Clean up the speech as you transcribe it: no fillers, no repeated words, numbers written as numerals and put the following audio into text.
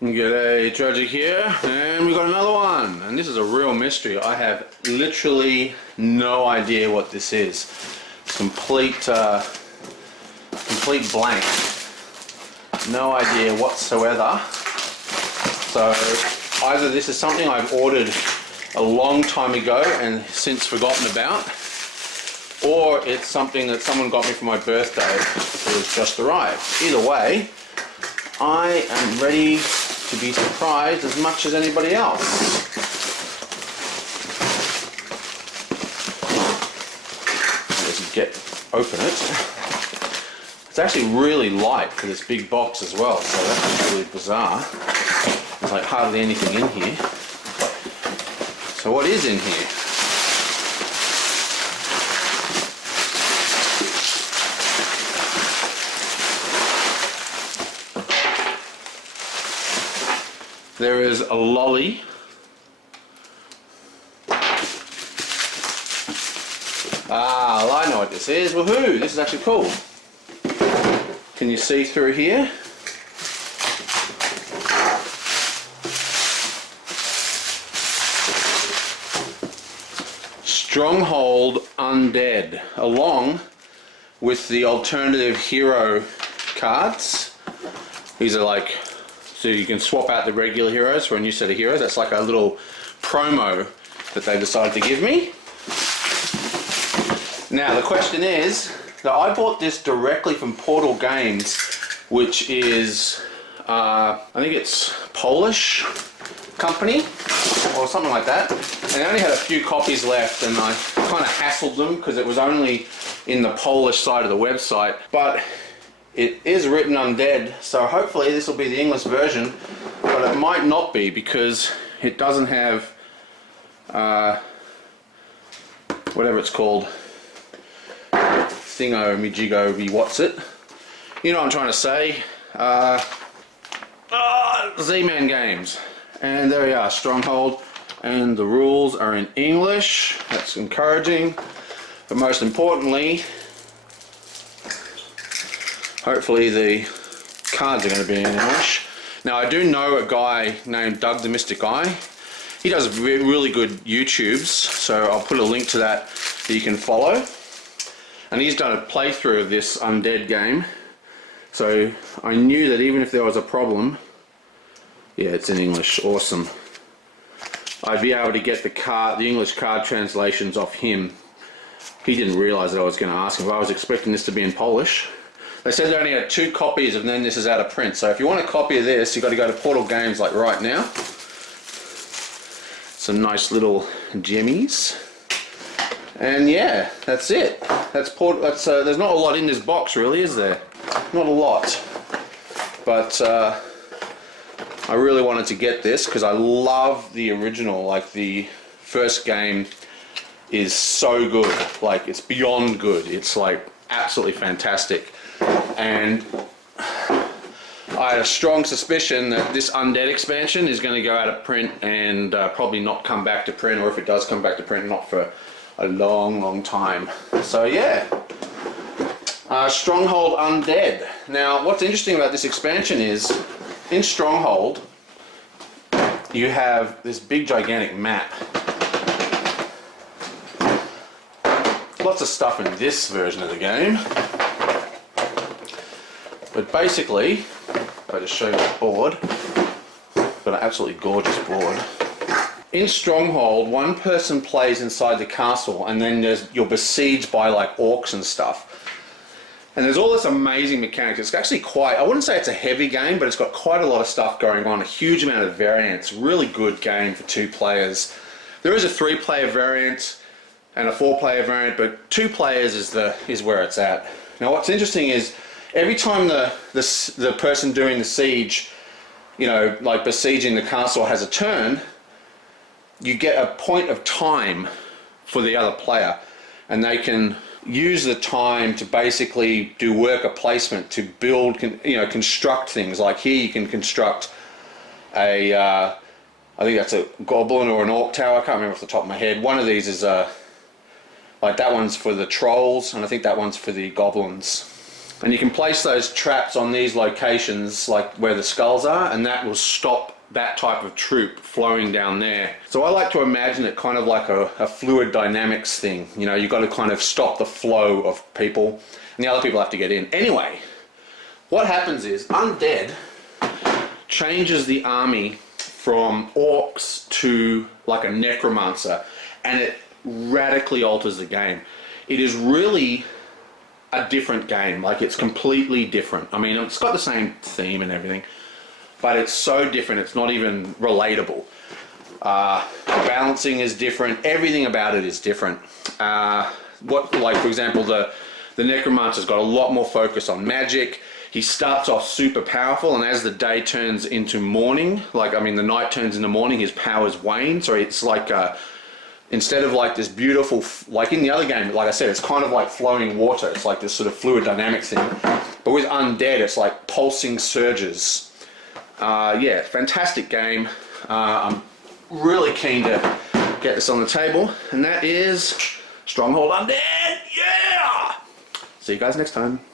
G'day, Tragic here, and we got another one. And this is a real mystery. I have literally no idea what this is. It's complete blank. No idea whatsoever. So either this is something I've ordered a long time ago and since forgotten about, or it's something that someone got me for my birthday that has just arrived. Either way, I am ready to be surprised as much as anybody else. Let's open it. It's actually really light for this big box as well, so that's really bizarre. There's like hardly anything in here. So what is in here? There is a lolly. Well, I know what this is. Woohoo! This is actually cool. Can you see through here? Stronghold Undead, along with the alternative hero cards. These are like, so you can swap out the regular heroes for a new set of heroes. That's like a little promo that they decided to give me. Now the question is, that I bought this directly from Portal Games, which is, I think it's Polish company or something like that. And they only had a few copies left, and I kind of hassled them because it was only in the Polish side of the website. But it is written Undead, so hopefully this will be the English version, but it might not be because it doesn't have whatever it's called, thingo-me-jigo-me what's it, you know what I'm trying to say, Z-Man Games. And there we are, Stronghold, and the rules are in English. That's encouraging, but most importantly, hopefully the cards are going to be in English. Now I do know a guy named Doug the Mystic Eye. He does really good YouTubes, so I'll put a link to that you can follow. And he's done a playthrough of this Undead game. So I knew that even if there was a problem, yeah, it's in English, awesome. I'd be able to get the English card translations off him. He didn't realise that I was going to ask him, but I was expecting this to be in Polish. They said they only had 2 copies and then this is out of print. So if you want a copy of this, you've got to go to Portal Games like right now. Some nice little jimmies. And yeah, that's it. There's not a lot in this box really, is there? Not a lot. But I really wanted to get this because I love the original. Like, the first game is so good. Like, it's beyond good. It's like absolutely fantastic. And I had a strong suspicion that this Undead expansion is going to go out of print and probably not come back to print, or if it does come back to print, not for a long time. So yeah, Stronghold Undead. Now what's interesting about this expansion is, in Stronghold you have this big gigantic map. Lots of stuff in this version of the game. But basically, if I just show you the board, got an absolutely gorgeous board. In Stronghold, one person plays inside the castle, and then you're besieged by like orcs and stuff. And there's all this amazing mechanics. It's actually quite, I wouldn't say it's a heavy game, but it's got quite a lot of stuff going on, a huge amount of variance. Really good game for 2 players. There is a 3-player variant and a 4-player variant, but 2 players is where it's at. Now what's interesting is, every time the person doing the siege, you know, like besieging the castle, has a turn, you get a point of time for the other player, and they can use the time to basically do worker placement to build, construct things. Like here you can construct a, I think that's a goblin or an orc tower, I can't remember off the top of my head. One of these is like that one's for the trolls, and I think that one's for the goblins. And you can place those traps on these locations, like where the skulls are, and that will stop that type of troop flowing down there. So I like to imagine it kind of like a fluid dynamics thing. You know, you've got to kind of stop the flow of people, and the other people have to get in. Anyway, what happens is Undead changes the army from orcs to like a necromancer, and it radically alters the game. It is really a different game. Like, it's completely different. I mean, it's got the same theme and everything, but it's so different, it's not even relatable. Balancing is different, everything about it is different. Like, for example, the Necromancer's got a lot more focus on magic. He starts off super powerful, and as the day turns into morning, the night turns into morning, his powers wane. So it's like, instead of like this beautiful, like in the other game, like I said, it's kind of like flowing water. It's like this sort of fluid dynamic thing. But with Undead, it's like pulsing surges. Yeah, fantastic game. I'm really keen to get this on the table, and that is Stronghold Undead. Yeah! See you guys next time.